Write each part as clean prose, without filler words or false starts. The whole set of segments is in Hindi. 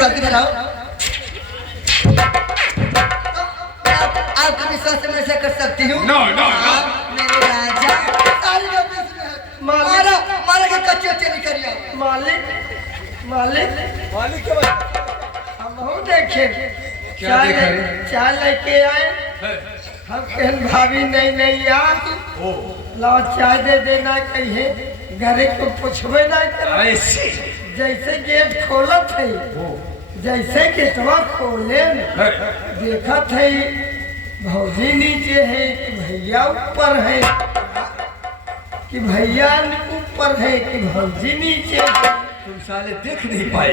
गलती कराओ आपके विश्वास से मैं ऐसा कर सकती हूँ। नो नो नो मेरे राजा सारी गलती मारा मारा के कच्चे अच्छे नहीं करिए। मालिक मालिक मालिक के बात हम हो देखे क्या देख रहे? चाय लेके आए हम कहन भाभी नहीं नहीं यार लाओ चाय दे देना कहिए घरे को पूछबे ना कर। ऐसे जैसे गेट खोलत है जैसे गेटवा खोले देखा थे भौजी नीचे है कि भैया ऊपर है कि भैया ऊपर है कि भौजी नीचे है। तुम साले देख नहीं पाए,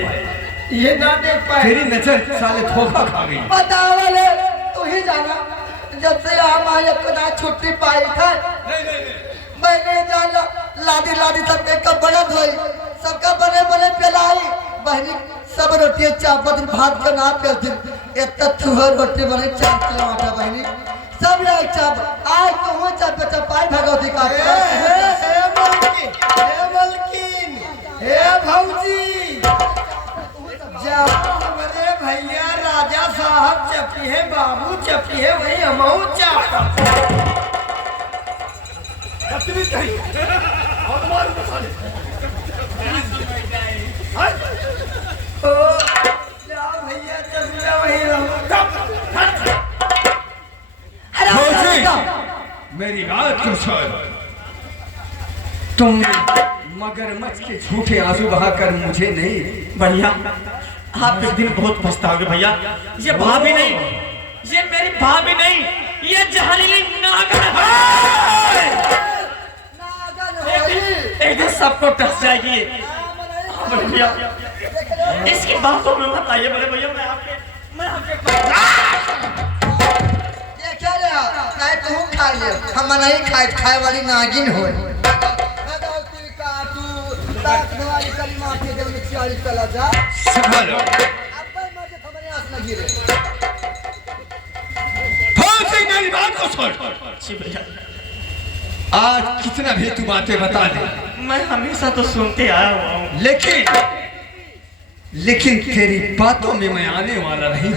ये ना देख पाए। तेरी नजर साले धोखा खा गई। बताओ वाले तू ही जाना जब से हम आए अपना छुट्टी पाई था मैंने जाना लादी लादी सबके कपड़े धोई सबका बने बने पिलाई बहनी सब रोटी चावल भात का ना पेलती इतना तुहर रोटी बने 4 किलो आटा बहनी सब लाइक चाप आज तो हो चाप चपाई भगवती का हे मलकिन हे भौजी जा हमारे भैया राजा साहब चपी है बाबू चपी है वही हमहू चाप भैया चल वही मेरी बात को सुन, तुमने मगरमच्छ के झूठे आंसू बहाकर मुझे नहीं। भैया आप एक दिन बहुत पछताओगे भैया। ये भाभी नहीं, ये मेरी भाभी नहीं, ये जहरीली नागन है। एक दिन सबको टस जाएगी। भैया इसकी बातों में मत आइए मेरे भैया। मैं आपके कहूँ खा ले हम नहीं खाए वाली नागिन हो चला जा मेरी बात को सुन। आज कितना भी तू बातें बता दे, मैं हमेशा तो सुनते आया हुआ हूँ, लेकिन तेरी बातों में मैं आने वाला नहीं।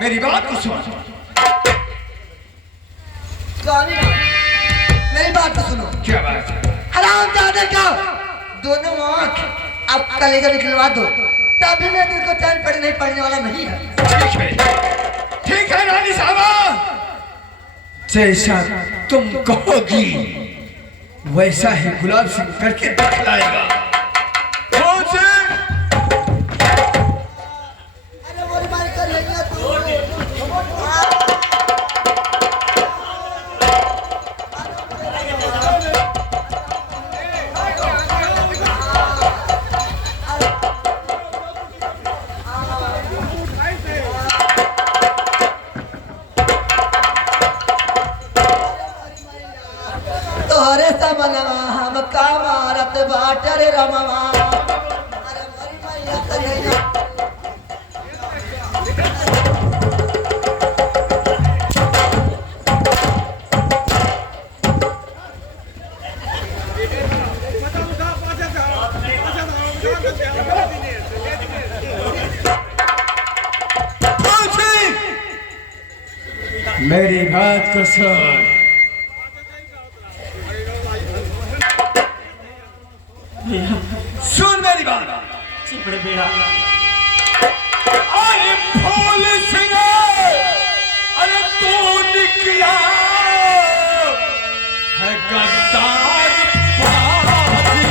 मेरी बात को सुन। मेरी बात तो सुनो। क्या बात है? हरामजादे का दोनों आंख अब कलेजा निकलवा दो तभी मैं दिल को चैन पड़े नहीं पड़ने वाला नहीं है। ठीक है रानी साहबा, जैसा तुम कहोगी वैसा ही गुलाब सिंह करके दिखलाएगा। तोहरे समनवा हम का मारत बाटर रमवा अरे मरी मैया कन्हैया मेरी बात को सुन। सुन मेरी बात। चिपड़े भैया अरे फूल सिंह, अरे तू निकला है गद्दार बाजी।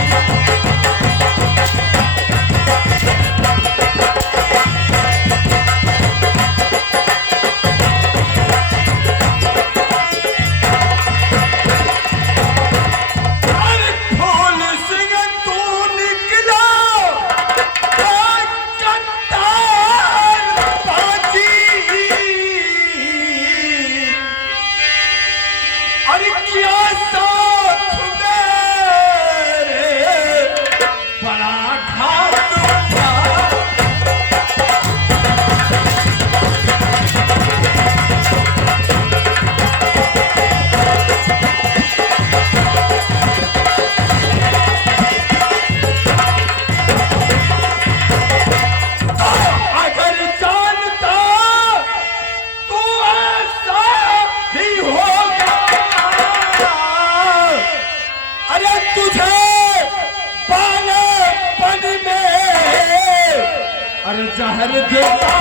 अरे जहर देता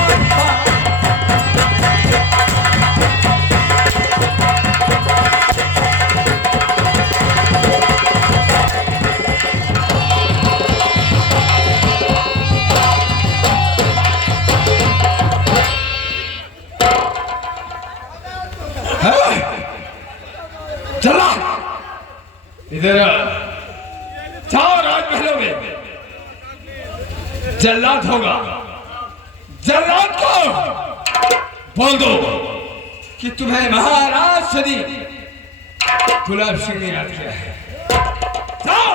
चला इधर जाओ राजमहलों में जल्लाद होगा जल्लाद को बोल दो कि तुम्हें महाराज श्री गुलाब सिंह ने याद किया है जाओ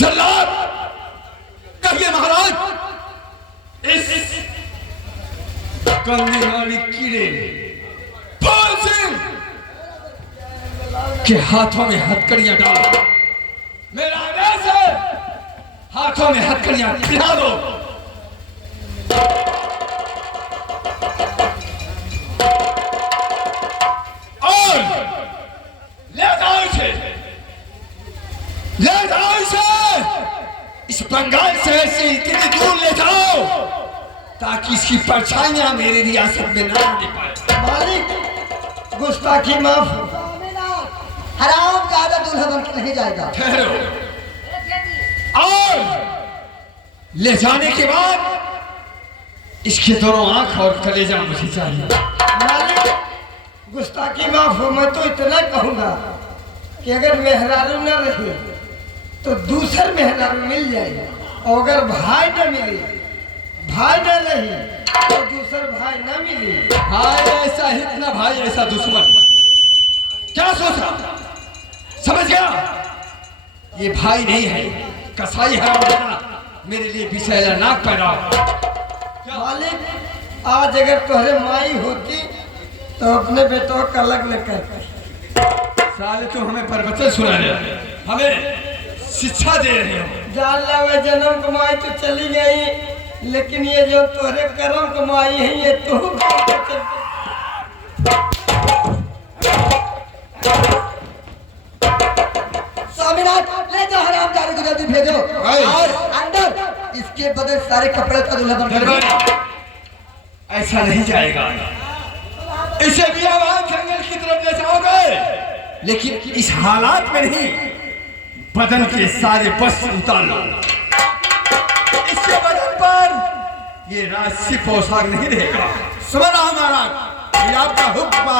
जल्लाद कहिए महाराज इस कलने वाली कीड़े पाल सिंह के हाथों में हथकड़ियां डालो मेरा आदेश है हाथों में हथकड़ियां खिला दो और ले जाओ इसे ले जाओ इसे इस बंगाल शहर से इतनी दूर ले जाओ ताकि इसकी परछाइयां मेरी रियासत में ना आने पाए मालिक गुस्ताखी माफ हराम ज्यादा दूल्हा बन के नहीं जाएगा। ठहरो और ले जाने के बाद इसके दोनों आंख और कलेजा मुझे चाहिए। मालिक गुस्ताखी माफ हो मैं तो इतना कहूंगा कि अगर मेहरारू न रहे तो दूसर मेहरारू मिल जाए और अगर भाई न मिले भाई न रहे तो दूसर भाई न मिले भाई ऐसा हित ना भाई ऐसा दुश्मन क्या सोचा समझ गया ये भाई नहीं है कसाई हराम मेरे लिए विषैला नाक पैदा मालिक आज अगर तुम्हारे माई होती तो अपने बेटों का अलग न करती साले तो हमें प्रवचन सुना रहे हमें शिक्षा दे रहे हो जान लगा जन्म कमाई तो चली गई लेकिन ये जो तोरे कर्म कमाई है ये तो स्वामीनाथ ले जाओ हराम जाने को जल्दी भेजो और अंदर इसके बदले सारे कपड़े का दूल्हा बन कर ऐसा नहीं जाएगा इसे बियाबान जंगल की तरफ ले जाओगे लेकिन इस हालात में नहीं बदन के सारे वस्त्र उतार लो इसके बदन पर ये राजसी पोशाक नहीं रहेगा समझ रहा हूं महाराज ये आपका हुक्म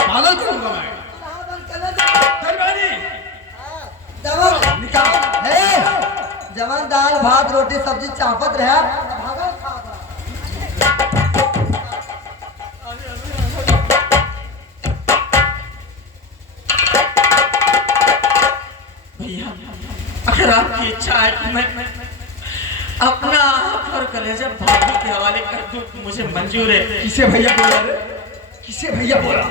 पालन करूंगा मैं दरबारी जवान दाल भात रोटी सब्जी चापत रहा भैया अगर आपकी इच्छा है कि मैं अपना हाथ और कलेजा भाभी के हवाले कर दूं तो मुझे मंजूर है। किसे भैया बोला रे किसे भैया बोला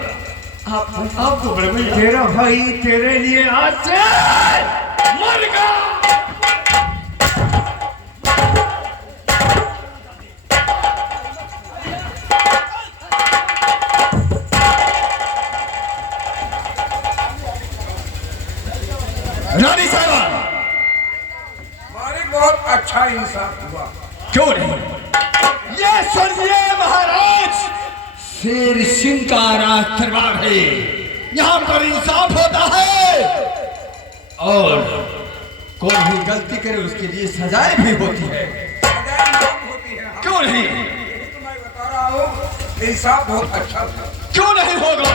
आपको बड़े भैया तेरा भाई तेरे लिए आज से मर गया रानी साहबा मालिक बहुत अच्छा इंसाफ हुआ क्यों नहीं ये सुनिए महाराज शेर सिंह का राज दरबार है यहाँ पर इंसाफ होता है और कोई भी गलती करे उसके लिए सजाएं भी होती है सजाएं बहुत होती है क्यों नहीं तो मैं बता रहा हूँ इंसाफ बहुत अच्छा था क्यों नहीं होगा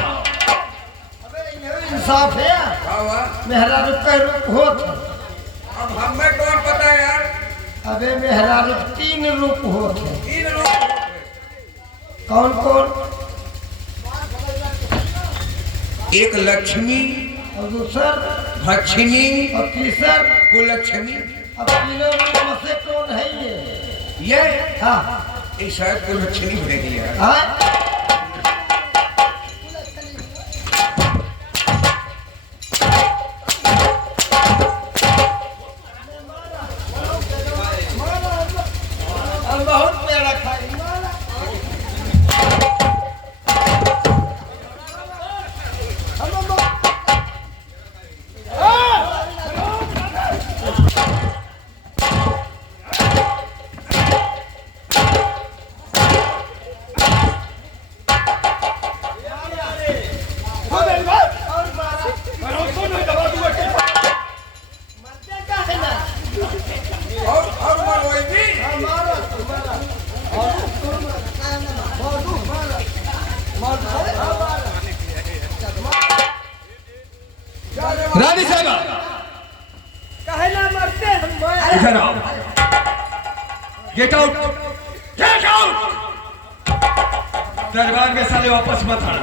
इंसाफ है बाबा मेहरारू का रूप होत अब हमें कौन पता है यार अबे मेहरारू 3 रूप होत है तीन लोग कौन कौन एक लक्ष्मी और दूसर भक्षिणी और तीसर कुलक्ष्मी अब तीनों रूप में से कौन है ये ये हाँ ये शायद कुलक्ष्मी बनेगी यार हाँ रानी साहबा कहे ना मरते हम मैं इधर आओ। Get out, get out. दरबार में साले वापस मत आना।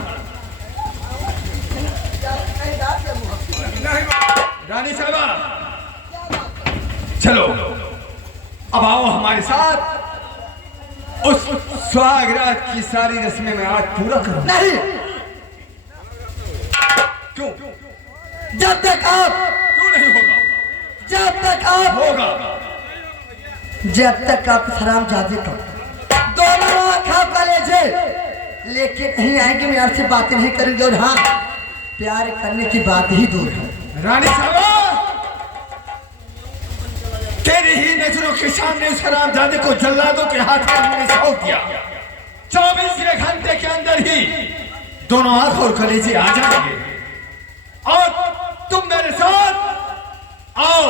रानी साहबा चलो अब आओ हमारे साथ। उस सुहागरात की सारी रस्में मैं आज पूरा करूं। नहीं, क्यों जब तक आप क्यों नहीं होगा? जब तक आप होगा। जब तक आप हरामजादे को दोनों आँखों का लेजे लेके नहीं आएंगे। मैं आपसे बातें नहीं करूंगी और हाँ, प्यार करने की बात ही दूर है। रानी साहबा तेरी ही नजरों के सामने उस हरामजादे को जल्लादों के हाथ में हमने सौंप दिया। 24 घंटे के अंदर ही दोनों आंख और कलेजे आ जाएंगे और तुम मेरे साथ आओ।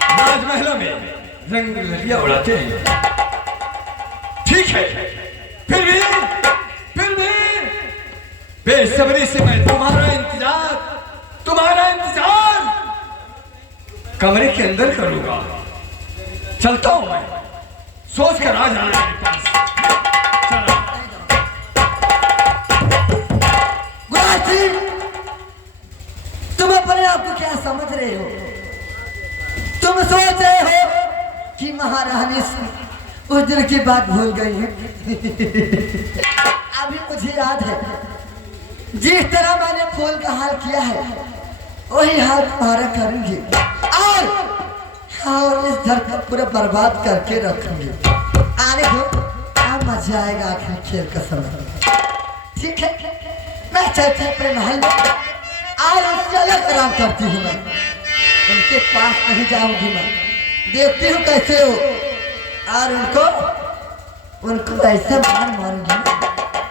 राजमहलों में रंग ललिया उड़ाते हैं। ठीक है, फिर भी बेसब्री से मैं तुम्हारा इंतजार कमरे के अंदर करूंगा। चलता हूं मैं, सोच कर आ जाना मेरे पास। चलो। गुलाब सिंह, तुम अपने आप को क्या समझ रहे हो? तुम सोच रहे हो कि महारानी उस दिन की बात भूल गई है। अभी मुझे याद है, जिस तरह मैंने फूल का हाल किया है वही हाल तुम्हारा करेंगे और इस घर को पूरा बर्बाद करके रखेंगे। आने दो, अब मजा आएगा आखिर खेल का समय। ठीक है, मैं चलती अपने महल में आज उससे अलग आराम करती हूँ। मैं उनके पास नहीं जाऊंगी। मैं देखती हूँ कैसे हो और उनको ऐसे मारूंगी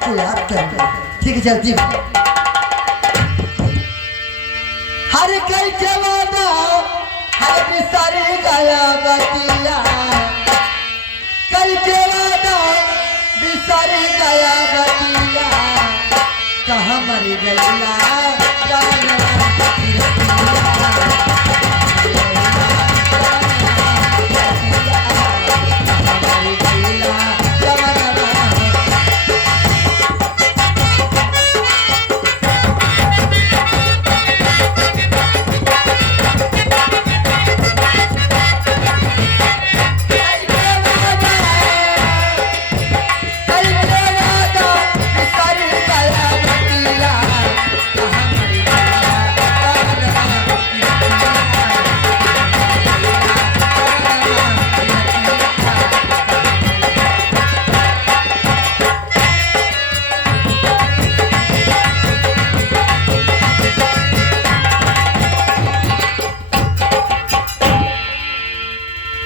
तो याद करेंगे। ठीक है, चलती हूँ। हर कई के वादा हर बिसारी गया बतिया, कई के वादा बिसारी गया बतिया, कहाँ मर गईला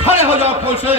खड़े हो जाओ फूल से।